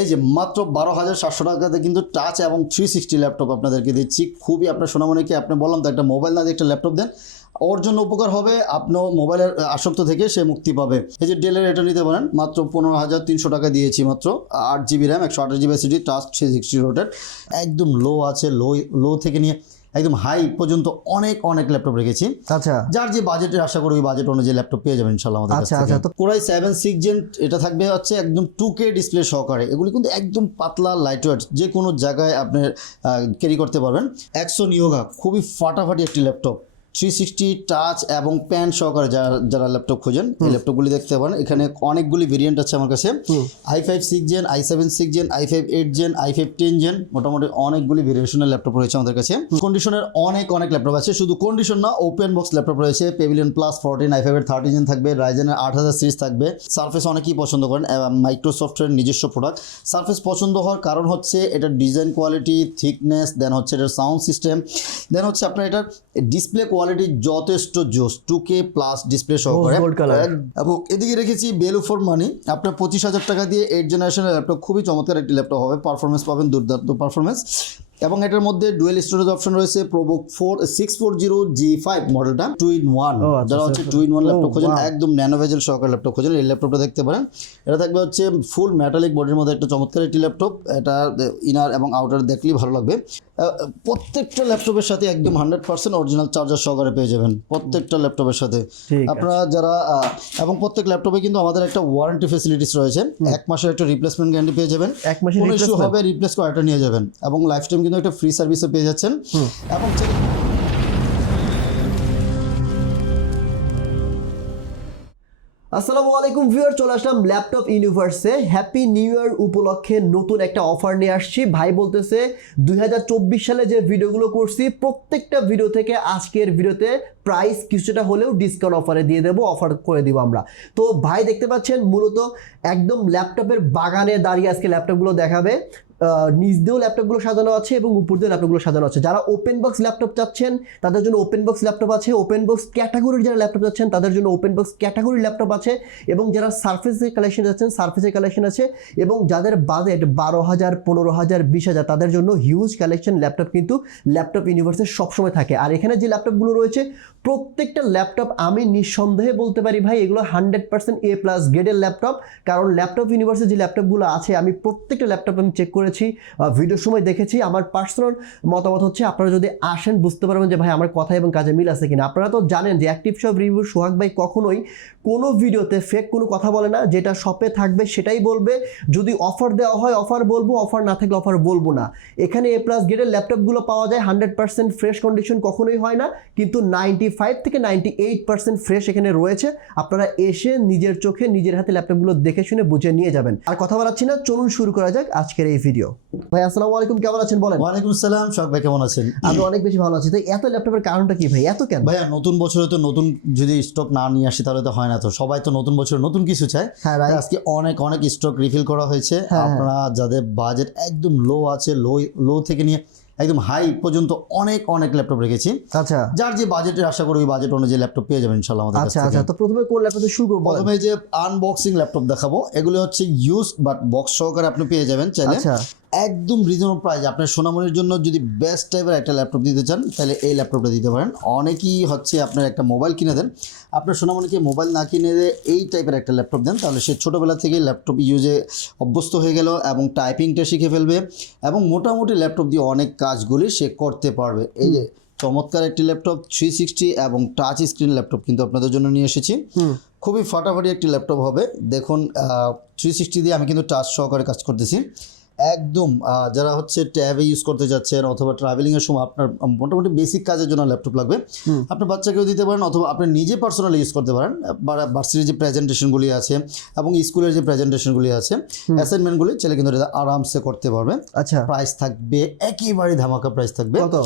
এই যে মাত্র বারো হাজার সাতশো টাকাতে কিন্তু টাচ এবং থ্রি সিক্সটি ল্যাপটপ আপনাদেরকে দিচ্ছি। খুবই আপনার সোনামণিকে আপনি বললাম তো একটা মোবাইল না দিয়ে একটা ল্যাপটপ দেন। ওর জন্য উপকার হবে আপনার মোবাইলের আসক্ত থেকে সে মুক্তি পাবে। এই যে ডেলের এটা নিতে পারেন, মাত্র পনেরো হাজার তিনশো টাকা দিয়েছি মাত্র। আট জিবি র্যাম একশো আঠাশ GB SSD touch three sixty রোটের একদম লো আছে লো লো থেকে নিয়ে একদম হাই পর্যন্ত অনেক অনেক ল্যাপটপ রেখেছি। আচ্ছা। যার যে বাজেটের আশা করি ওই বাজেট অনুযায়ী ল্যাপটপ পেয়ে যাবেন ইনশাল্লাহ আমাদের কাছ আচ্ছা, আচ্ছা, তো- কোরাই সেভেন সিক্স জেন এটা থাকবে হচ্ছে একদম টু কে ডিসপ্লে সহকারে। এগুলি কিন্তু একদম পাতলা লাইট ওয়েট যে কোনো জায়গায় আপনি ক্যারি করতে পারবেন। একশো নিয়োগা খুবই ফাটাফাটি একটি ল্যাপটপ থ্রি সিক্সটি টাচ এবং প্যান সহকারে যারা যারা ল্যাপটপ খোঁজেন এই ল্যাপটপগুলি দেখতে পারেন। এখানে অনেকগুলি ভেরিয়েন্ট আছে আমার কাছে। I five six gen I seven six gen I five eight gen I five ten gen মোটামুটি অনেকগুলি ভেরিয়েশনের ল্যাপটপ রয়েছে আমাদের কাছে। কন্ডিশনের অনেক অনেক ল্যাপটপ আছে। শুধু কন্ডিশন না ওপেন বক্স ল্যাপটপ রয়েছে। পেভিলিয়ন প্লাস ফোরটিন আই ফাইভের থার্টি জেন থাকবে। রাইজেনের আট হাজার সিরিজ থাকবে। সার্ফেস অনেকেই পছন্দ করেন। মাইক্রোসফটের নিজস্ব প্রোডাক্ট সার্ফেস পছন্দ হওয়ার কারণ হচ্ছে এটার ডিজাইন কোয়ালিটি থিকনেস দেন হচ্ছে এটার সাউন্ড সিস্টেম দেন হচ্ছে আপনার এটার ডিসপ্লে কোয়ালিটি যথেষ্ট জোস টু কে প্লাস ডিসপ্লে। এক- এবং এদিকে রেখেছি বেলু ফর মানি আপনার পঁচিশ হাজার টাকা দিয়ে এইট জেনারেশনের ল্যাপটপ খুবই চমৎকার একটি ল্যাপটপ হবে। পারফরমেন্স পাবেন দুর্দান্ত পারফরমেন্স এবং এটার মধ্যে ডুয়েল স্টোরেজ অপশন রয়েছে ProBook four six four zero G five মডেলটা টু ইন ওয়ান যারা হচ্ছে আচ্ছা। টু ইন ওয়ান ল্যাপটপ খোঁজেন একদম ন্যানো ভেজেল সহকার ল্যাপটপ খোঁজেন এই ল্যাপটপটা দেখতে পারেন। এটা থাকবে হচ্ছে ফুল মেটালিক বডির মধ্যে একটা চমৎকার একটি ল্যাপটপ এটা ইনার এবং আউটার দেখলেই ভালো লাগবে। প্রত্যেকটা ল্যাপটপের সাথে একদম হান্ড্রেড পার্সেন্ট অরিজিনাল চার্জার সহকারে পেয়ে যাবেন প্রত্যেকটা ল্যাপটপের সাথে। আপনারা যারা এবং প্রত্যেক ল্যাপটপে কিন্তু আমাদের একটা ওয়ারেন্টি ফেসিলিটিস রয়েছে এক মাসের একটা রিপ্লেসমেন্ট গ্যারান্টি পেয়ে যাবেন। এক মাসের ইস্যু হবে রিপ্লেস করে একটা নিয়ে যাবেন এবং লাইফ টাইম কিন্তু একটা ফ্রি সার্ভিসও পেয়ে যাচ্ছেন। এবং আসসালামু আলাইকুম ভিউয়ার চলে আসলাম ল্যাপটপ ইউনিভার্সে হ্যাপি নিউ ইয়ার উপলক্ষে নতুন একটা অফার নিয়ে আসছি। ভাই বলতেছে দুই হাজার চব্বিশ সালে যে ভিডিওগুলো করছি প্রত্যেকটা ভিডিও থেকে আজকের ভিডিওতে প্রাইস কিছুটা হলেও ডিসকাউন্ট অফারে দিয়ে দেবো অফার করে দিব আমরা। তো ভাই দেখতে পাচ্ছেন মূলত একদম ল্যাপটপের বাগানে দাঁড়িয়ে আজকে ল্যাপটপগুলো দেখাবে। নিচ দিয়েও ল্যাপটপগুলো সাজানো আছে এবং উপর দিয়েও ল্যাপটপগুলো সাজানো আছে। যারা ওপেন বক্স ল্যাপটপ চাচ্ছেন, তাদের জন্য ওপেন বক্স ল্যাপটপ আছে। ওপেন বক্স ক্যাটাগরির যারা ল্যাপটপ চাচ্ছেন, তাদের জন্য ওপেন বক্স ক্যাটাগরির ল্যাপটপ আছে এবং যারা সার্ফেসের কালেকশন চাচ্ছেন সার্ফেসের কালেকশন আছে এবং যাদের বাজেট বারো হাজার, পনেরো হাজার, বিশ হাজার, তাদের জন্য হিউজ কালেকশন ল্যাপটপ কিন্তু ল্যাপটপ ইউনিভার্সে সবসময় থাকে। আর এখানে যে ল্যাপটপগুলো রয়েছে, প্রত্যেকটা ল্যাপটপ আমি নিঃসন্দেহে বলতে পারি ভাই, এগুলো হান্ড্রেড পার্সেন্ট এ প্লাস গ্রেডের ল্যাপটপ। কারণ ল্যাপটপ ইউনিভার্সে যে ল্যাপটপগুলো আছে, আমি প্রত্যেকটা ল্যাপটপ আমি চেক করেছি ভিডিওর সময় দেখেছি, আমার পার্সোনাল মতামত হচ্ছে আপনারা যদি আসেন বুঝতে পারবেন যে ভাই আমার কথা এবং কাজে মিল আছে কিনা। আপনারা তো জানেন যে অ্যাক্টিভ সব রিভিউ সোহাগ ভাই কখনোই কোনো ভিডিওতে ফেক কোনো কথা বলে না যেটা শপে থাকবে সেটাই বলবে। যদি অফার দেওয়া হয় অফার বলব অফার না থাকলে অফার বলব না। এখানে এ প্লাস গ্রেডের ল্যাপটপগুলো পাওয়া যায় হান্ড্রেড পার্সেন্ট ফ্রেশ কন্ডিশন কখনোই হয় না কিন্তু নাইনটি ফাইভ থেকে নাইনটি এইট পার্সেন্ট ফ্রেশ এখানে রয়েছে। আপনারা এসে নিজের চোখে নিজের হাতে ল্যাপটপগুলো দেখে শুনে বুঝে নিয়ে যাবেন। আর কথা বলাচ্ছি না চলুন শুরু করা যাক আজকের এই ভিডিও ভাই আসসালামু আলাইকুম কেমন আছেন বলেন? ওয়ালাইকুম আসসালাম শখ ভাই কেমন আছেন? আমি অনেক বেশি ভালো আছি। তো এত ল্যাপটপের কারণটা কি ভাই? এত কেন? ভাইয়া নতুন বছরে তো নতুন যদি স্টক না নিয়ে আসি তাহলে তো হয় না তো? সবাই তো নতুন বছরে নতুন কিছু চায়। হ্যাঁ আজকে অনেক অনেক স্টক রিফিল করা হয়েছে। হ্যাঁ। আপনারা যাদের বাজেট একদম লো আছে লো লো থেকে নিয়ে একদম হাই পর্যন্ত অনেক অনেক ল্যাপটপ রেখেছি। আচ্ছা। যার যে বাজেটের আশা করি ওই বাজেট অনুযায়ী ল্যাপটপ পেয়ে যাবেন ইনশাল্লাহ আমাদের কাছ আচ্ছা আচ্ছা। তো প্রথমে কোন ল্যাপটপ শুরু করব? প্রথমে যে আনবক্সিং ল্যাপটপ দেখাবো এগুলো হচ্ছে ইউজ বাট বক্স সহকারে আপনি পেয়ে যাবেন চাইলে। আচ্ছা। একদম রিজনেবল প্রাইস আপনার সোনামণির জন্য যদি বেস্ট টাইপের একটা ল্যাপটপ দিতে চান তাহলে এই ল্যাপটপটা দিতে পারেন। অনেকেই হচ্ছে আপনার একটা মোবাইল কিনে দেন। আপনার সোনামণিকে মোবাইল না কিনে দিয়ে এই টাইপের একটা ল্যাপটপ দেন তাহলে সে ছোটোবেলা থেকে ল্যাপটপ ইউজে অভ্যস্ত হয়ে গেল এবং টাইপিংটা শিখে ফেলবে এবং মোটামুটি ল্যাপটপ দিয়ে অনেক কাজগুলি সে করতে পারবে। এই যে চমৎকার একটি ল্যাপটপ থ্রি সিক্সটি এবং টাচ স্ক্রিন ল্যাপটপ কিন্তু আপনাদের জন্য নিয়ে এসেছি। খুবই ফাটাফাটি একটি ল্যাপটপ হবে। দেখুন থ্রি সিক্সটি দিয়ে আমি কিন্তু টাচ সহকারে কাজ করতেছি। একদম যারা হচ্ছে ট্যাবে ইউজ করতে যাচ্ছেন অথবা ট্রাভেলিংয়ের সময় আপনার মোটামুটি বেসিক কাজের জন্য ল্যাপটপ লাগবে। আপনার বাচ্চাকেও দিতে পারেন অথবা আপনি নিজে পার্সোনালি ইউজ করতে পারেন। ভার্সিটির যে প্রেজেন্টেশনগুলি আছে এবং স্কুলের যে প্রেজেন্টেশনগুলি আছে অ্যাসাইনমেন্টগুলি ছেলে কিন্তু এটা আরামসে করতে পারবে। আচ্ছা। প্রাইস থাকবে একেবারে ধামাকা প্রাইস থাকবে। কত?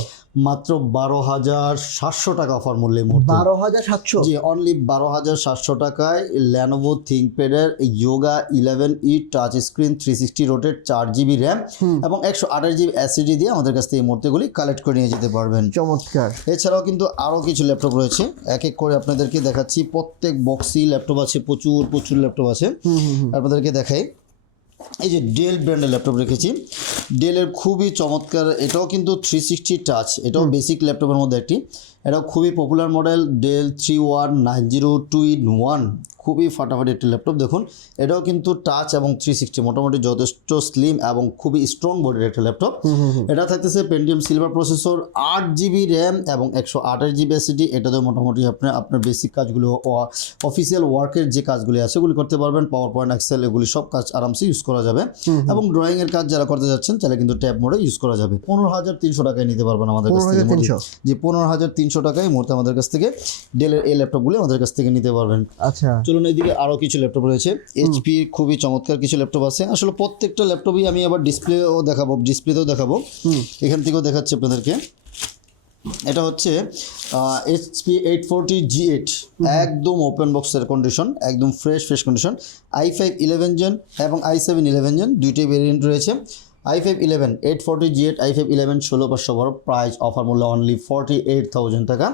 মাত্র বারো হাজার সাতশো টাকা অফার মূল্যে বারো হাজার সাতশো? জি অনলি বারো হাজার সাতশো টাকায় Lenovo থিঙ্কপ্যাডের Yoga eleven E touch screen three sixty rotated চার জিবি র্যাম এবং একশো আঠাশ জিবি অ্যাসিডি দিয়ে আমাদের কাছ থেকে এই মুহূর্তেগুলি কালেক্ট করে নিয়ে যেতে পারবেন। চমৎকার। এছাড়াও কিন্তু আরও কিছু ল্যাপটপ রয়েছে। এক এক করে আপনাদেরকে দেখাচ্ছি। প্রত্যেক বক্সি ল্যাপটপ আছে প্রচুর প্রচুর ল্যাপটপ আছে। আপনাদেরকে দেখাই। এই যে ডেল ব্র্যান্ডের ল্যাপটপ রেখেছি। ডেলের খুবই চমৎকার এটাও কিন্তু থ্রি সিক্সটি টাচ এটাও বেসিক ল্যাপটপের মধ্যে একটি। এটাও খুবই popular model Dell three one nine zero two in one খুবই ফাটাফাটি একটি ল্যাপটপ। দেখুন এটাও কিন্তু টাচ এবং থ্রি সিক্সটি মোটামুটি যথেষ্ট স্লিম এবং খুবই স্ট্রং বডির একটা ল্যাপটপ। এটা থাকতেছে পেন্টিএম সিলভার প্রসেসর আট জিবি র্যাম এবং একশো আঠাশ জিবি এসিডি এটাতে মোটামুটি আপনার আপনার বেসিক কাজগুলো অফিসিয়াল ওয়ার্কের যে কাজগুলি আছে ওগুলি করতে পারবেন। পাওয়ার পয়েন্ট এক্সেল এগুলি সব কাজ আরামসে ইউজ করা যাবে। এবং ড্রয়িং এর কাজ যারা করতে যাচ্ছেন তাহলে কিন্তু ট্যাব মোডে ইউজ করা যাবে। পনেরো হাজার তিনশো টাকায় নিতে পারবেন আমাদের কাছ থেকে 15,300 যে পনেরো হাজার তিনশো টাকায় মুহূর্তে আমাদের কাছ থেকে ডেলের এই ল্যাপটপগুলি আমাদের কাছ থেকে নিতে পারবেন। আচ্ছা। চলুন এইদিকে আরও কিছু ল্যাপটপ রয়েছে। এইচপি খুবই চমৎকার কিছু ল্যাপটপ আছে। আসলে প্রত্যেকটা ল্যাপটপই আমি আবার ডিসপ্লেও দেখাবো ডিসপ্লেতেও দেখাবো। এখান থেকেও দেখাচ্ছি আপনাদেরকে। এটা হচ্ছে HP eight forty G eight একদম ওপেন বক্সের কন্ডিশন একদম fresh fresh condition I five eleven gen এবং আই সেভেন ইলেভেন জেন দুইটাই ভেরিয়েন্ট রয়েছে। I five eleven eight forty G eight I five eleven ষোলো পাঁচশো বারো প্রাইস অফার মূল্য অনলি ফর্টি এইট থাউজেন্ড টাকা।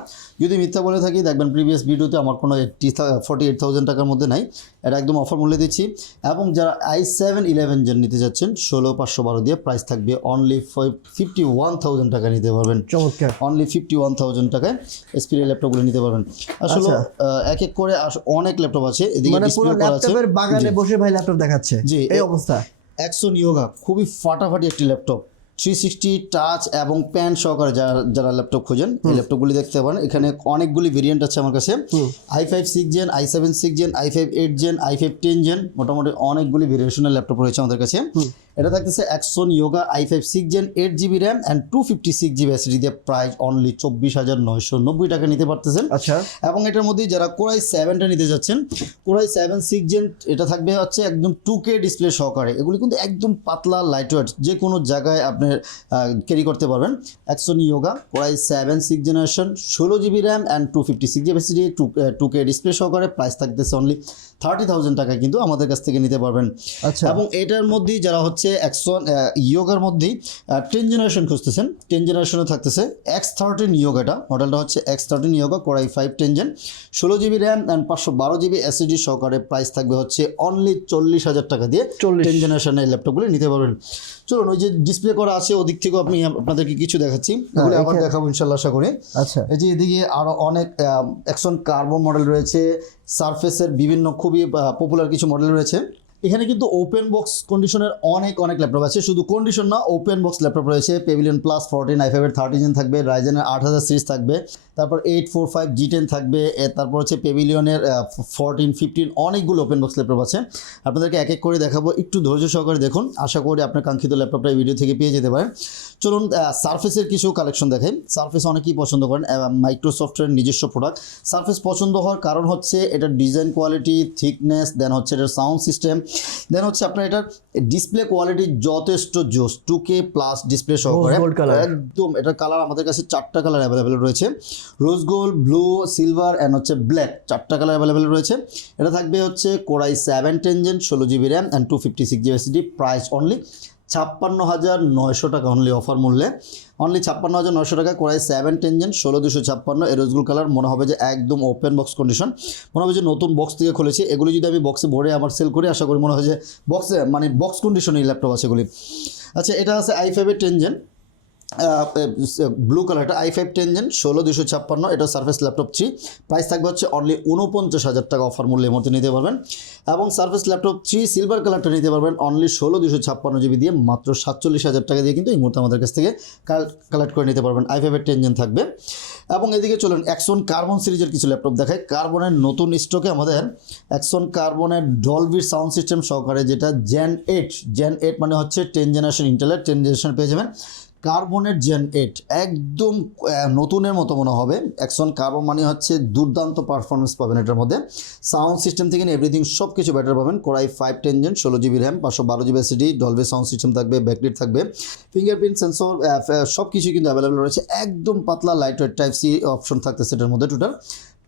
যদি মিথ্যা বলে থাকি দেখবেন প্রিভিয়াস ভিডিওতে আমার কোনো এইটটি ফর্টি এইট থাউজেন্ড টাকার মধ্যে নাই। এটা একদম অফার মূল্যে দিচ্ছি। এবং যারা আই সেভেন ইলেভেন জেন নিতে যাচ্ছেন ষোলো পাঁচশো বারো দিয়ে প্রাইস থাকবে অনলি ফিফটি ওয়ান থাউজেন্ড টাকা নিতে পারবেন। চমৎকার। অনলি ফিফটি ওয়ান থাউজেন্ড টাকায় এসপির ল্যাপটপগুলো নিতে পারবেন। আসলে আচ্ছা। এক এক করে অনেক ল্যাপটপ আছে। এদিকে মানে ডিসপ্লে করা আছে। বাগানে বসে ভাই ল্যাপটপ দেখাচ্ছে। জি, এই অবস্থা। অ্যাকশন ইয়োগা খুবই ফাটাফাটি একটি ল্যাপটপ থ্রি সিক্সটি টাচ এবং প্যান সহকারে যারা যারা ল্যাপটপ খোঁজেন এই ল্যাপটপগুলি দেখতে পারেন। এখানে অনেকগুলি ভেরিয়েন্ট আছে আমার কাছে। I five six gen I seven six gen I five eight gen I five ten gen মোটামুটি অনেকগুলি ভেরিয়েশনের ল্যাপটপ রয়েছে আমাদের কাছে। এটা থাকতেছে X one Yoga I five six gen eight GB RAM and two fifty six GB SSD দিয়ে price only চব্বিশ হাজার নয়শো নব্বই টাকা নিতে পারতেছেন। আচ্ছা। এবং এটার মধ্যে যারা কোরাই সেভেনটা নিতে যাচ্ছেন কোরাই সেভেন সিক্স জেন এটা থাকবে হচ্ছে একদম টু কে ডিসপ্লে সহকারে। এগুলি কিন্তু একদম পাতলা লাইট ওয়েট যে কোনো জায়গায় আপনি ক্যারি করতে পারবেন। X one Yoga core i seven six generation ষোলো GB RAM and two fifty six GB SSD two two K display সহকারে প্রাইস থাকতেছে অনলি থার্টি থাউজেন্ড টাকা কিন্তু আমাদের কাছ থেকে নিতে পারবেন। আচ্ছা। এবং এটার মধ্যেই যারা হচ্ছে অ্যাকশন ইয়োগার মধ্যেই টেন জেনারেশন খুঁজতেছেন টেন জেনারেশনে থাকতেছে এক্স থার্টিন ইয়োগাটা মডেলটা হচ্ছে X thirteen Yoga core i five ten gen ষোলো জিবি র্যাম অ্যান্ড পাঁচশো বারো জিবি এসএসডি সহকারে প্রাইস থাকবে হচ্ছে অনলি চল্লিশ হাজার টাকা দিয়ে 40 টেন জেনারেশনের ল্যাপটপগুলি নিতে পারবেন। চলুন ওই যে ডিসপ্লে করা আছে ওদিক থেকেও আপনি আপনাদেরকে কিছু দেখাচ্ছি। এগুলো আবার দেখাবো ইনশাল্লাহ আশা করি। আচ্ছা। এই যে এদিকে আরও অনেক অ্যাকশন কার্বন মডেল রয়েছে সারফেসের বিভিন্ন খুবই পপুলার কিছু মডেল রয়েছে। এখানে কিন্তু ওপেন বক্স কন্ডিশনের অনেক অনেক ল্যাপটপ আছে। শুধু কন্ডিশন না ওপেন বক্স ল্যাপটপ রয়েছে। পেভিলিয়ন প্লাস ফোরটিন আই ফাইভের থার্টি জেন থাকবে রাইজেনের আট হাজার সিরিজ থাকবে। তারপর eight four five G ten থাকবে। তারপর হচ্ছে পেভিলিয়নের ফোরটিন ফিফটিন অনেকগুলো ওপেন বক্স ল্যাপটপ আছে। আপনাদেরকে এক এক করে দেখাবো, একটু ধৈর্য সহকারে দেখুন। আশা করি আপনার কাঙ্ক্ষিত ল্যাপটপটা এই ভিডিও থেকে পেয়ে যেতে পারেন। চলুন সার্ফেসের কিছু কালেকশন দেখেন সার্ফেস অনেকেই পছন্দ করেন মাইক্রোসফটের নিজস্ব প্রোডাক্ট সার্ফেস পছন্দ হওয়ার কারণ হচ্ছে এটার ডিজাইন কোয়ালিটি থিকনেস দেন হচ্ছে এটার সাউন্ড সিস্টেম দেন হচ্ছে আপনার এটার ডিসপ্লে কোয়ালিটি যথেষ্ট জোস টু কে প্লাস ডিসপ্লে সহ করে একদম এটার কালার আমাদের কাছে চারটা কালার অ্যাভেলেবেল রয়েছে। Rose gold blue silver and হচ্ছে ব্ল্যাক চারটা কালার অ্যাভেলেবেল রয়েছে। এটা থাকবে হচ্ছে core i seven ten gen ষোলো GB RAM and two fifty six GB SSD price only ছাপ্পান্ন হাজার নয়শো টাকা অনলি অফার মূল্যে। অনলি ছাপ্পান্ন হাজার নয়শো টাকা কোরাই সেভেন টেন জেন ষোলো দুশো ছাপ্পান্ন, এ রোজগুল কালার মনে হবে যে একদম ওপেন বক্স কন্ডিশন মনে হবে যে নতুন বক্স থেকে খুলেছি। এগুলি যদি আমি বক্সে ভরে আমার সেল করি, আশা করি মনে হয় যে বক্সে মানে বক্স কন্ডিশনে ল্যাপটপ আছে এগুলি। আচ্ছা এটা আছে আই ফাইভের টেন জেন ব্লু কালারটা আই ফাইভ টেন জেন ষোলো দুশো ছাপ্পান্ন, এটা সার্ফেস ল্যাপটপ থ্রি প্রাইস থাকবে হচ্ছে অনলি উনপঞ্চাশ হাজার টাকা অফার মূল্যের মধ্যে নিতে পারবেন। এবং সার্ফেস ল্যাপটপ থ্রি সিলভার কালারটা নিতে পারবেন অনলি ষোলো দুশো ছাপ্পান্ন জিবি দিয়ে, মাত্র সাতচল্লিশ হাজার টাকা দিয়ে কিন্তু এই মুহূর্তে আমাদের কাছ থেকে কালেক্ট করে নিতে পারবেন। আই ফাইভের টেন জেন থাকবে। এবং এদিকে চলুন অ্যাকশন কার্বন সিরিজের কিছু ল্যাপটপ দেখায় কার্বনের নতুন স্টকে আমাদের অ্যাকশন কার্বনের ডলবির সাউন্ড সিস্টেম সহকারে যেটা জেন এইট জেন এইট মানে হচ্ছে টেন জেনারেশন ইন্টেলের টেন জেনারেশন পেয়ে যাবেন। কার্বনের জেন এইট, একদম নতুনের মতো মনে হবে। অ্যাকশন কার্বন মানে হচ্ছে দুর্দান্ত পারফরমেন্স পাবেন এটার মধ্যে। সাউন্ড সিস্টেম থেকে এভরিথিং সব কিছু বেটার পাবেন। Core i five ten gen ষোলো জিবি র্যাম পাঁচশো বারো GB SSD Dolby sound system থাকবে ব্যাকলিট থাকবে। ফিঙ্গারপ্রিন্ট সেন্সর সব কিছুই কিন্তু অ্যাভেলেবল রয়েছে। একদম পাতলা light weight type C option থাকতেছে এটার মধ্যে টোটাল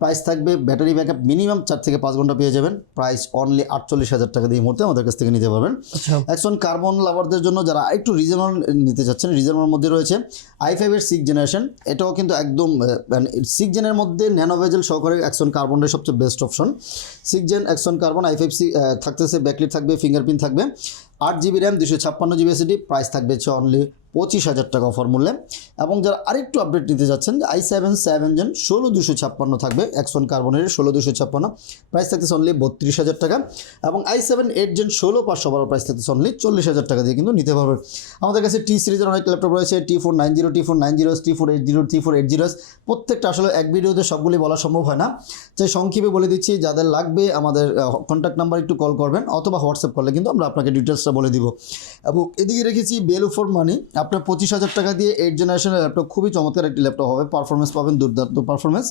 প্রাইস থাকবে ব্যাটারি ব্যাকআপ মিনিমাম চার থেকে পাঁচ ঘণ্টা পেয়ে যাবেন। প্রাইস অনলি আটচল্লিশ হাজার টাকা দিয়ে এই মুহূর্তে আমাদের কাছ থেকে নিতে পারবেন। এখন কার্বন লাভারদের জন্য যারা একটু রিজনেবল নিতে চাচ্ছেন রিজনেবল মধ্যে রয়েছে আই ফাইভের সিক্স জেনারেশন এটাও কিন্তু একদম সিক্স জেনের মধ্যে ন্যানোভেজেল সহকারে অ্যাকশন কার্বনের সবচেয়ে best option six gen action carbon I five C থাকতেছে ব্যাকলিট থাকবে ফিঙ্গারপ্রিন্ট থাকবে। আট জিবি র্যাম দুশো ছাপ্পান্ন জিবি এসিডি প্রাইস থাকবে হচ্ছে অনলি পঁচিশ হাজার টাকা অফার মূল্যে। এবং যারা আরেকটু আপডেট নিতে যাচ্ছেন আই সেভেন সেভেন জেন ষোলো দুশো ছাপ্পান্ন থাকবে। একশন কার্বনের ষোলো দুশো ছাপ্পান্ন। প্রাইস থাকতেছে অনলি বত্রিশ হাজার টাকা। এবং আই সেভেন এইট জেন ষোলো পাঁচশো বারো প্রাইস থাকতেছে অনলি চল্লিশ হাজার টাকা দিয়ে কিন্তু নিতে পারবেন আমাদের কাছে টি সিরিজের অনেক ল্যাপটপ রয়েছে T four nine zero T four nine zero T four eight zero T four eight zero প্রত্যেকটা আসলে এক ভিডিওতে সবগুলি বলা সম্ভব হয় না। তাই সংক্ষেপে বলে দিচ্ছি, যাদের লাগবে আমাদের কন্ট্যাক্ট নাম্বার একটু কল করবেন, অথবা হোয়াটসঅ্যাপ করলে কিন্তু আমরা আপনাকে ডিটেলসটা বলে দিব। এবং এদিকে রেখেছি বেলু ফর মানি আপনার পঁচিশ হাজার টাকা দিয়ে এইট জেনারেশনের ল্যাপটপ খুবই চমৎকার একটি ল্যাপটপ হবে। পারফরমেন্স পাবেন, দুর্দান্ত পারফরমেন্স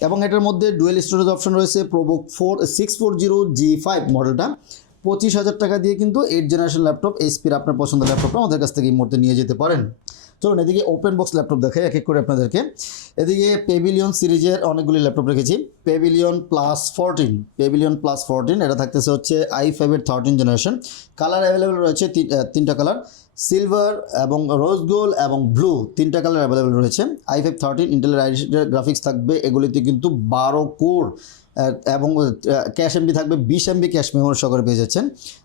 এবং এটার মধ্যে ডুয়েল স্টোরেজ অপশন রয়েছে ProBook four six four zero G five মডেলটা পঁচিশ হাজার টাকা দিয়ে কিন্তু এইট জেনারেশন ল্যাপটপ এইচপির আপনার পছন্দের ল্যাপটপটা আমাদের কাছ থেকে এই মুহূর্তে নিয়ে যেতে পারেন। চলুন, এদিকে ওপেন বক্স ল্যাপটপ দেখাই, এক এক করে আপনাদেরকে। এদিকে পেভিলিয়ন সিরিজের অনেকগুলি ল্যাপটপ রেখেছি। Pavilion plus fourteen Pavilion plus fourteen এটা থাকতেছে হচ্ছে আই ফাইভের থার্টিন জেনারেশন কালার অ্যাভেলেবেল রয়েছে, তিন- তিনটা কালার সিলভার এবং রোজ গোল্ড এবং ব্লু তিনটা কালার অ্যাভেলেবেল রয়েছে। আই ফাইভ থার্টিন ইন্টেলের আইডিসিটার গ্রাফিক্স থাকবে, এগুলিতে কিন্তু বারো কোর এবং ক্যাশ এমবি থাকবে, বিশ এমবি ক্যাশ মেমোরি সহকারে পেয়ে যাচ্ছেন।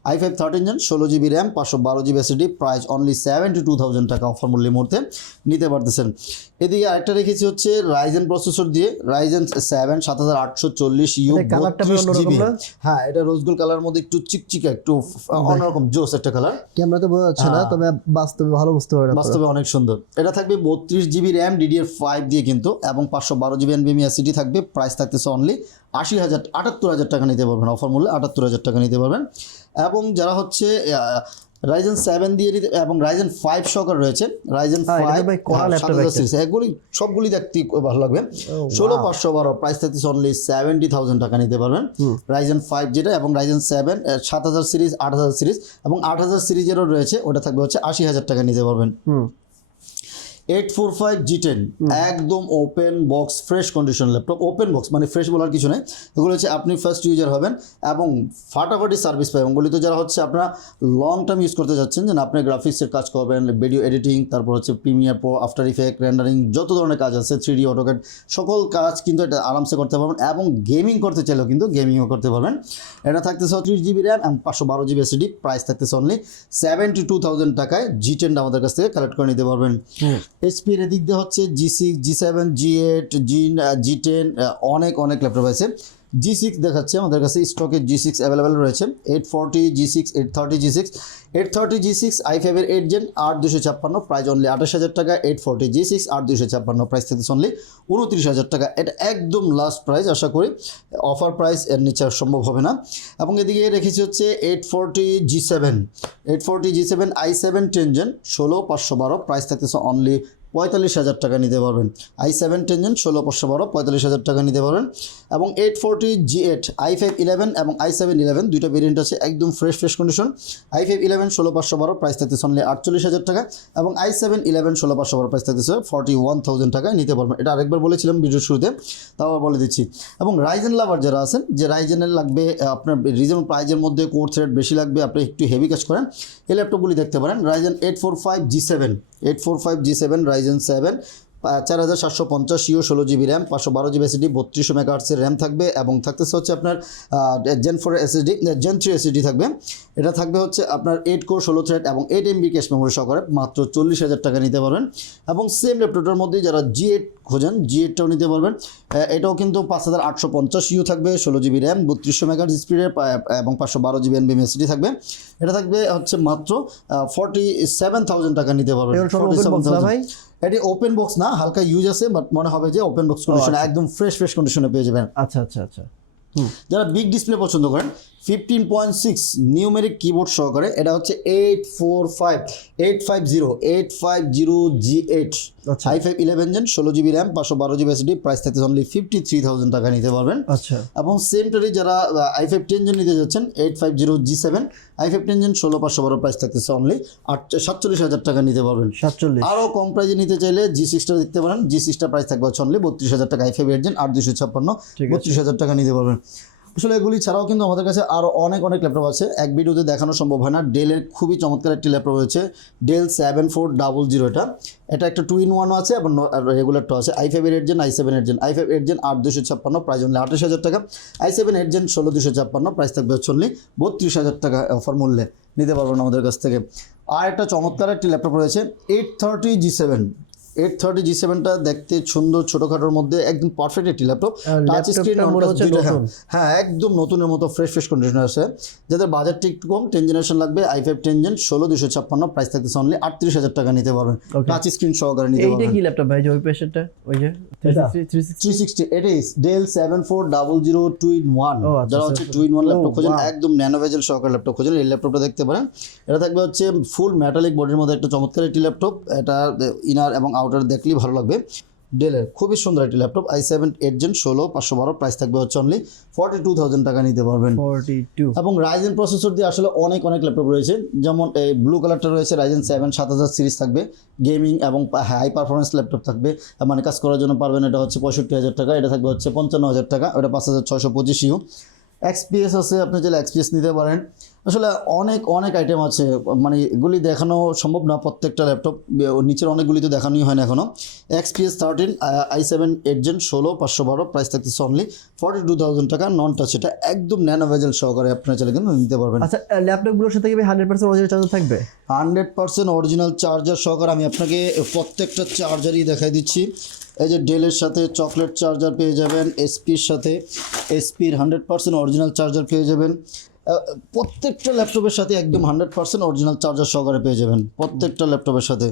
আই ফাইভ থার্টিন জন ষোলো জিবি র্যাম পাঁচশো বারো GB SSD price only seventy two thousand টাকা অফার মূল্যের মুহূর্তে নিতে পারতেছেন। এদিকে আরেকটা রেখেছি হচ্ছে রাইজেন প্রসেসর দিয়ে রাইজেন সেভেন সাত হাজার আটশো চল্লিশ ইউ বত্রিশ জিবি হ্যাঁ এটা রোজগুল কালার মধ্যে একটু চিকচিকা একটু অন্যরকম জোস একটা কালার ক্যামেরাতে বোঝা যাচ্ছে না তবে বাস্তবে ভালো বুঝতে আপনারা। বাস্তবে অনেক সুন্দর। এটা থাকবে বত্রিশ জিবি র্যাম ডিডিএর ফাইভ দিয়ে কিন্তু এবং পাঁচশো বারো জিবি এনবিএমি এসিডি থাকবে। প্রাইস থাকতেছে অনলি আশি হাজার আটাত্তর হাজার টাকা নিতে পারবেন। অফার মূল্যে আটাত্তর হাজার টাকা নিতে পারবেন। এবং যারা হচ্ছে রাইজেন সেভেন দিয়ে দিতে এবং রাইজেন ফাইভ সকার রয়েছে। Ryzen five. এগুলি সবগুলি দেখতে ভালো লাগবে। ষোলো পাঁচশো বারো প্রাইস থাকতেছে অনলি সেভেন্টি থাউজেন্ড টাকা নিতে পারবেন। রাইজেন ফাইভ যেটা এবং রাইজেন সেভেন সাত হাজার সিরিজ আট হাজার সিরিজ এবং আট হাজার সিরিজেরও রয়েছে। ওটা থাকবে হচ্ছে আশি হাজার টাকা নিতে পারবেন। Eight four five G ten একদম open box fresh condition laptop open box মানে ফ্রেশ বলার কিছু নেই। এগুলো হচ্ছে আপনি ফার্স্ট ইউজার হবেন এবং ফাটাফাটি সার্ভিস পাবেন। তো যারা হচ্ছে আপনারা লং টার্ম ইউজ করতে যাচ্ছেন যে আপনি গ্রাফিক্সের কাজ করবেন ভিডিও এডিটিং তারপর হচ্ছে Premiere Pro After Effect rendering যত ধরনের কাজ আছে থ্রি ডি অটোক্যাড সকল কাজ কিন্তু এটা আরামসে করতে পারবেন এবং গেমিং করতে চাইলেও কিন্তু গেমিংও করতে পারবেন। এটা থাকতেছে ত্রিশ জিবি র্যাম এবং পাঁচশো বারো জিবি এসিডি প্রাইস থাকতেছে অনলি সেভেন্টি টু থাউজেন্ড টাকায় জি টেনটা আমাদের কাছ থেকে কালেক্ট করে নিতে পারবেন। এইচপি এর দিক দিয়ে হচ্ছে G six G seven G eight G G ten অনেক অনেক ল্যাপটপ আছে। জি সিক্স দেখাচ্ছে, আমাদের কাছে স্টকে জি সিক্স অ্যাভেলেবেল রয়েছে। Eight forty G six eight thirty G six eight thirty G six I ফাইভের এইট জেন আট দুশো ছাপ্পান্ন প্রাইস অনলি আঠাশ হাজার টাকা এইট ফোরটি জি সিক্স আট দুশো ছাপ্পান্ন প্রাইস থেকে অনলি উনত্রিশ হাজার টাকা। এটা একদম লাস্ট প্রাইস আশা করি অফার প্রাইস এর নিচে সম্ভব হবে না। এবং এদিকে রেখেছি হচ্ছে eight forty G seven eight forty G seven I seven ten gen ষোলো পাঁচশো বারো প্রাইস থাকতেছে অনলি পঁয়তাল্লিশ হাজার টাকা নিতে পারবেন। আই সেভেন টেন জেন ষোলো পাঁচশো বারো পঁয়তাল্লিশ হাজার টাকা নিতে পারবেন। এবং eight forty G eight I five eleven এবং আই সেভেন ইলেভেন দুইটা ভেরিয়েন্ট আছে, একদম fresh fresh condition I five eleven ষোলো পাঁচশো বারো প্রাইস থাকতেছে অনলি আটচল্লিশ হাজার টাকা এবং আই সেভেন ইলেভেন ষোলো পাঁচশো বারো প্রাইস থাকতেছে ফর্টি ওয়ান থাউজেন্ড টাকায় নিতে পারবেন। এটা আরেকবার বলেছিলাম ভিডিওর শুরুতে, তাও বলে দিচ্ছি। এবং রাইজেন লাভার যারা আছেন, যে রাইজেনের লাগবে আপনার রিজনেবল প্রাইজের মধ্যে কোর্স রেট বেশি লাগবে, আপনি একটু হেভি কাজ করেন, এই ল্যাপটপগুলি দেখতে পারেন। Ryzen eight four five G seven eight four five G seven Ryzen seven চার হাজার সাতশো পঞ্চাশ ইউ ষোলো জিবি র্যাম পাঁচশো বারো জিবি এসিডি বত্রিশশো মেগাহার্সের র্যাম থাকবে এবং থাকতেছে হচ্ছে আপনার gen four SSD gen three SSD থাকবে। এটা থাকবে হচ্ছে আপনার এইট কোর ষোলো থ্রেড এবং এইট এমবি ক্যাশ মেমোরি সহকারে মাত্র চল্লিশ হাজার টাকা নিতে পারবেন। এবং সেম ল্যাপটপটার মধ্যে যারা জি এইট খোঁজেন জি এইটটাও নিতে পারবেন। এটাও কিন্তু পাঁচ হাজার আটশো পঞ্চাশ ইউ থাকবে ষোলো জিবি র্যাম বত্রিশশো মেগাহার্স স্পিডের এবং পাঁচশো বারো জিবি এনবি এসিডি থাকবে। এটা থাকবে হচ্ছে মাত্র ফর্টি সেভেন থাউজেন্ড টাকা নিতে পারবেন। এগুলো সব open box না ভাই? এটি ওপেন বক্স না হালকা ইউজ আছে বাট মনে হবে যে ওপেন বক্স কন্ডিশনে একদম ফ্রেশ ফ্রেশ কন্ডিশনে পেয়ে যাবেন। আচ্ছা আচ্ছা আচ্ছা। যারা বিগ ডিসপ্লে পছন্দ করেন fifteen point six numeric keyboard সহকারে এটা হচ্ছে eight four five eight five zero eight five zero G eight. I five eleven gen ষোলো জিবি র্যাম পাঁচশো বারো জিবি এসডি প্রাইস থাকতে অনলি ফিফটি থ্রি থাউজেন্ড টাকা নিতে পারবেন। আচ্ছা। এবং সেমটারি যারা আই ফাইভ টেন জেন নিতে যাচ্ছেন eight five zero G seven I five ten gen ষোলো পাঁচশো বারো প্রাইস থাকতেছে অনলি আট সাতচল্লিশ হাজার টাকা নিতে পারবেন। সাতচল্লিশ। আরও কম প্রাইজে নিতে চাইলে জি সিক্সটা দেখতে পারেন। জি সিক্সটা প্রাইস থাকবে হচ্ছে অনলি বত্রিশ হাজার টাকা। আই ফাইভ এইট জেন আট দুশো ছাপ্পান্ন বত্রিশ হাজার টাকা নিতে পারবেন। আসলে এগুলি ছাড়াও কিন্তু আমাদের কাছে আরও অনেক অনেক ল্যাপটপ আছে। এক ভিডিওতে দেখানো সম্ভব হয় না। ডেলের খুবই চমৎকার একটি ল্যাপটপ রয়েছে। Dell seven four double zero এটা। এটা একটা টু ইন ওয়ানও আছে এবং রেগুলারটাও আছে। I five eight gen I seven eight gen I five eight gen আট দুশো ছাপ্পান্ন প্রাইস অনলি আঠাশ হাজার টাকা। আই সেভেন এইট জেন ষোলো দুশো ছাপ্পান্ন প্রাইস থাকবে হচ্ছে অনলি বত্রিশ হাজার টাকা অফার মূল্যে। নিতে পারবেন আমাদের কাছ থেকে। আর একটা চমৎকার একটি ল্যাপটপ রয়েছে eight thirty G seven eight thirty G সেভেনটা দেখতে সুন্দর ছোটোখাটোর মধ্যে একদম পারফেক্ট একটি ল্যাপটপ টাচ স্ক্রিন। হ্যাঁ একদম নতুনের মতো ফ্রেশ ফ্রেশ কন্ডিশনে আছে। যাদের বাজারটা একটু কম টেন জেনারেশন লাগবে আই ফাইভ টেন জেন ষোলো দুশো ছাপ্পান্ন প্রাইস থাকতেছে অনলি আটত্রিশ হাজার টাকা নিতে পারবেন। টাচ স্ক্রিন সহকারে নিতে পারবেন। কি ল্যাপটপ ভাই? যে ওই পেশেন্টটা ওই যে three sixty it is Dell seven four double zero two in one যারা আচ্ছা, হচ্ছে। টু ইন ওয়ান ল্যাপটপ খোঁজেন একদম ন্যানো ভেজেল সহকারে ল্যাপটপ খোঁজেন। এই ল্যাপটপটা দেখতে পারেন। এটা থাকবে হচ্ছে ফুল মেটালিক বডির মধ্যে একটা চমৎকার একটি ল্যাপটপ এটা ইনার এবং আউটার দেখলেই ভালো লাগবে। ডেলের খুবই সুন্দর একটি laptop I seven eight gen ষোলো পাঁচশো বারো প্রাইস থাকবে হচ্ছে অনলি ফর্টি টু থাউজেন্ড টাকা নিতে পারবেন। 42 এবং রাইজেন প্রসেসর দিয়ে আসলে অনেক অনেক ল্যাপটপ রয়েছে। যেমন এই ব্লু কালারটা রয়েছে রাইজেন সেভেন সাত হাজার সিরিজ থাকবে। গেমিং এবং হাই পারফরমেন্স ল্যাপটপ থাকবে। মানে কাজ করার জন্য পারবেন এটা হচ্ছে পঁয়ষট্টি হাজার টাকা এটা থাকবে হচ্ছে পঞ্চান্ন হাজার টাকা ওটা পাঁচ হাজার ছয়শো পঁচিশ ইউ। এক্সপিএস আছে আপনি চাইলে এক্সপিএস নিতে পারেন। আসলে অনেক অনেক আইটেম আছে। মানে এগুলি দেখানো সম্ভব না প্রত্যেকটা ল্যাপটপ নিচের অনেকগুলি তো দেখানোই হয় না এখনও XPS thirteen I seven eight gen ষোলো পাঁচশো বারো প্রাইস থাকতেছে অনলি ফর্টি টু থাউজেন্ড টাকা নন টাচ এটা একদম ন্যানো ভেজেল সহকারে আপনার চাইলে কিন্তু নিতে পারবেন। আচ্ছা ল্যাপটপগুলোর সাথে কি 100% অরিজিনাল চার্জার থাকবে? হান্ড্রেড পার্সেন্ট অরিজিনাল চার্জার সহকারে আমি আপনাকে প্রত্যেকটা চার্জারই দেখাই দিচ্ছি। এই যে ডেলের সাথে চকলেট চার্জার পেয়ে যাবেন এসপির সাথে এসপির হান্ড্রেড পার্সেন্ট অরিজিনাল চার্জার পেয়ে যাবেন। প্রত্যেকটা ল্যাপটপের সাথে একদম হান্ড্রেড পার্সেন্ট অরিজিনাল চার্জার সহকারে পেয়ে যাবেন প্রত্যেকটা ল্যাপটপের সাথে।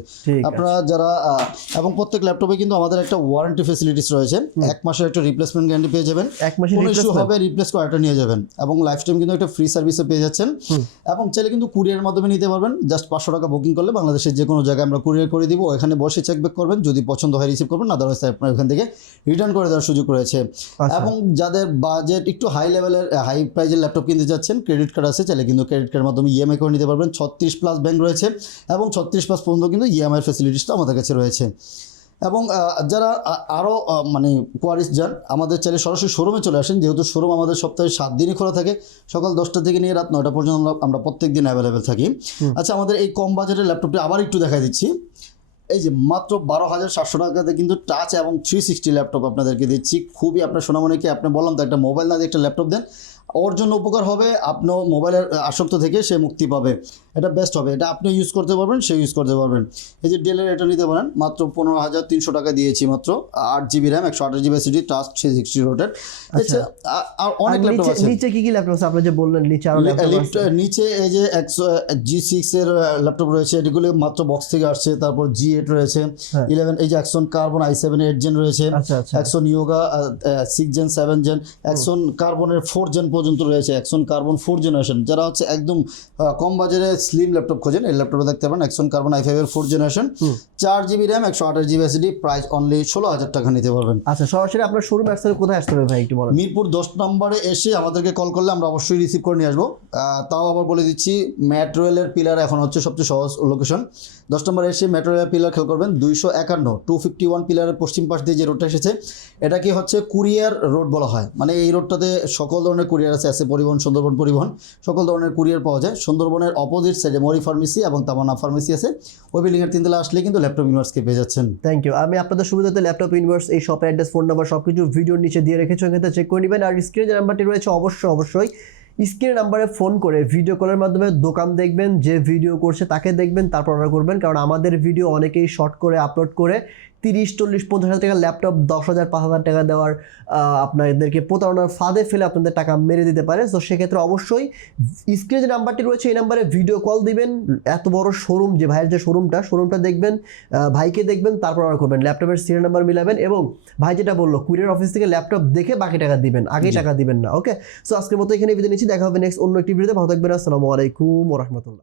আপনারা যারা এবং প্রত্যেক ল্যাপটপে কিন্তু আমাদের একটা ওয়ারেন্টি ফেসিলিটিস রয়েছে এক মাসের একটা রিপ্লেসমেন্ট গ্যারান্টি পেয়ে যাবেন এক মাসের ইস্যু হবে রিপ্লেস করে একটা নিয়ে যাবেন এবং লাইফ টাইম কিন্তু একটা ফ্রি সার্ভিসও পেয়ে যাচ্ছেন। এবং চাইলে কিন্তু কুরিয়ার মাধ্যমে নিতে পারবেন জাস্ট পাঁচশো টাকা বুকিং করলে বাংলাদেশের যে কোনো জায়গায় আমরা কুরিয়ার করে দিব এখানে বসে চেক ব্যাক করবেন যদি পছন্দ হয় রিসিভ করবেন আদারওয়াইজ আপনার ওখান থেকে রিটার্ন করে দেওয়ার সুযোগ রয়েছে। আচ্ছা। এবং যাদের বাজেট একটু হাই লেভেলের হাই প্রাইজের ল্যাপটপ কিনতে যাচ্ছেন ক্রেডিট কার্ড আছে চাইলে কিন্তু ক্রেডিট কার্ডের মাধ্যমে ইএমআই করে নিতে পারবেন। ছত্রিশ প্লাস ব্যাংক রয়েছে এবং ছত্রিশ প্লাস পর্যন্ত কিন্তু ইএমআই ফেসিলিটিসটা আমাদের কাছে রয়েছে। এবং যারা আরও মানে কোয়ারিস যান আমাদের চাইলে সরাসরি শোরুমে চলে আসেন। যেহেতু শোরুম আমাদের সপ্তাহে সাত দিনই খোলা থাকে সকাল দশটা থেকে নিয়ে রাত নয়টা পর্যন্ত আমরা আমরা প্রত্যেক দিন অ্যাভেলেবেল থাকি। আচ্ছা আমাদের এই কম বাজেটের ল্যাপটপটি আবার একটু দেখাই দিচ্ছি। এই যে মাত্র বারো হাজার সাতশো টাকাতে কিন্তু টাচ এবং থ্রি সিক্সটি ল্যাপটপ আপনাদেরকে দিচ্ছি। খুবই আপনার সোনামণিকে আপনি বললাম তো একটা মোবাইল না দিয়ে একটা ল্যাপটপ দেন। ওর জন্য উপকার হবে আপনিও মোবাইলের আসক্ত থেকে সে মুক্তি পাবে। এটা বেস্ট হবে। এটা আপনি ইউজ করতে পারবেন সে ইউজ করতে পারবেন। এই যে ডেলের এটা নিতে পারেন মাত্র পনেরো হাজার তিনশো টাকা দিয়েছি মাত্র আট জিবি র্যাম একশো আঠাশ GB SSD touch three sixty রোটের আর অনেক ল্যাপটপ নিচে আছে। নিচে কি কি ল্যাপটপ আছে আপনি যে বললেন নিচে আরও নিচে এই যে একশো জি সিক্স এর ল্যাপটপ রয়েছে এগুলো মাত্র বক্স থেকে আসছে। তারপর জি এইট রয়েছে হ্যাঁ। ইলেভেন এই যে X one Carbon I seven eight gen রয়েছে। X one Yoga six gen seven gen X one কার্বনের ফোর জেন পর্যন্ত রয়েছে অ্যাকশন কার্বন ফোর জেনারেশন যারা হচ্ছে একদম কম বাজারে স্লিম ল্যাপটপ খোঁজেন এই ল্যাপটপে দেখতে পারেন অ্যাকশন কার্বন আই ফাইভের ফোর জেনারেশন চার জিবি র্যাম একশো আঠাশ জিবি এসডি প্রাইস অনলি ষোলো হাজার টাকা নিতে পারবেন। আচ্ছা সরাসরি আপনার শোরুম হবে কোথায় আসতে হবে ভাই একটু বলেন। মিরপুর দশ নম্বরে এসে আমাদেরকে কল করলে আমরা অবশ্যই রিসিভ করে নিয়ে আসব। তাও আবার বলে দিচ্ছি মেট্রোরেলের পিলার এখন হচ্ছে সবচেয়ে সহজ লোকেশন দশ নম্বরে এসে মেট্রোয়েলের পিলার খেয়াল করবেন দুইশো একান্ন টু ফিফটি ওয়ান পিলারের পশ্চিম পাশ দিয়ে যে রোডটা এসেছে এটা কি হচ্ছে কুরিয়ার রোড বলা হয়। মানে এই রোডটাতে সকল ধরনের কুরিয়ার আছে আছে পরিবহন, সুন্দরবন পরিবহন, সকল ধরনের কুরিয়ার পাওয়া যায়। সুন্দরবনের অপোজিট সাইডে মরি ফার্মেসি এবং তামানা ফার্মেসি আছে। ওই বিল্ডিংয়ের তিনতলা আসলে কিন্তু ল্যাপটপ ইউনিভার্সকে পেয়ে যাচ্ছেন। থ্যাংক ইউ আমি আপনাদের সুবিধাতে ল্যাপটপ ইউনিভার্স এই শপের অ্যাড্রেস ফোন নাম্বার সব কিছু ভিডিওর নিচে দিয়ে রেখেছি ওখান চেক করে নেবেন। আর স্ক্রিনে যে নাম্বারটি রয়েছে, অবশ্যই অবশ্যই স্ক্রিনের নাম্বারে ফোন করে ভিডিও কলের মাধ্যমে দোকান দেখবেন, যে ভিডিও করছে তাকে দেখবেন, তারপর অর্ডার করবেন। কারণ আমাদের ভিডিও অনেকেই শর্ট করে আপলোড করে তিরিশ চল্লিশ পঞ্চাশ হাজার টাকা ল্যাপটপ দশ হাজার পাঁচ হাজার টাকা দেওয়ার আপনাদেরকে প্রতারণার ফাঁদে ফেলে আপনাদের টাকা মেরে দিতে পারে। তো সেক্ষেত্রে অবশ্যই স্ক্রিনে যে নাম্বারটি রয়েছে এই নাম্বারে ভিডিও কল দিবেন। এত বড় শোরুম যে ভাইয়ের যে শোরুমটা শোরুমটা দেখবেন ভাইকে দেখবেন তারপর অর্ডার করবেন। ল্যাপটপের সিরিয়াল নাম্বার মিলাবেন এবং ভাই যেটা বলল কুরিয়ার অফিস থেকে ল্যাপটপ দেখে বাকি টাকা দিবেন আগেই টাকা দিবেন না ওকে সো আজকের মতো এখানে বিদায় নিচ্ছি দেখা হবে নেক্সট অন্য একটি ভিডিওতে ভালো থাকবেন আসসালামু আলাইকুম রহমতুল্লাহ।